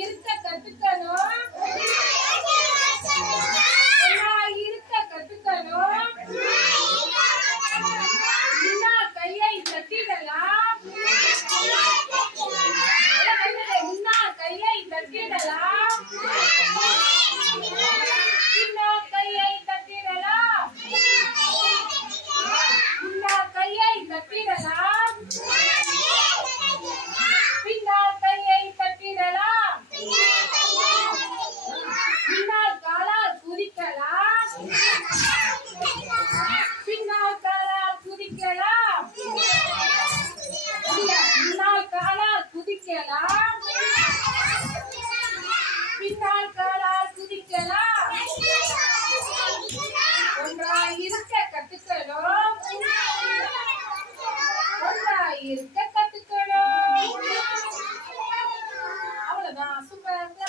இருக்க கத்துக்கணும். ஒன்னா இருக்க கத்துக்கணும். முன்னா கையை தட்டிடலாம். முன்னா கையை தட்டிடலாம். பின்னா கையை தட்டிடலாம். முன்னா கையை தட்டிடலாம். பின்னால் கையை தட்டிடலாம். பின்னால் காலால் குதிக்கலாம். பின்னால் காலால் குதிக்கலாம். முன்னால் காலால் குதிக்கலாம். பின்னால் காலால் குதிக்கலாம். ஒன்றாய் இருக்க கத்துக்கணும். ஒன்றாய் இருக்க கத்துக்கணும். அவ்வளவுதான். சூப்பர்.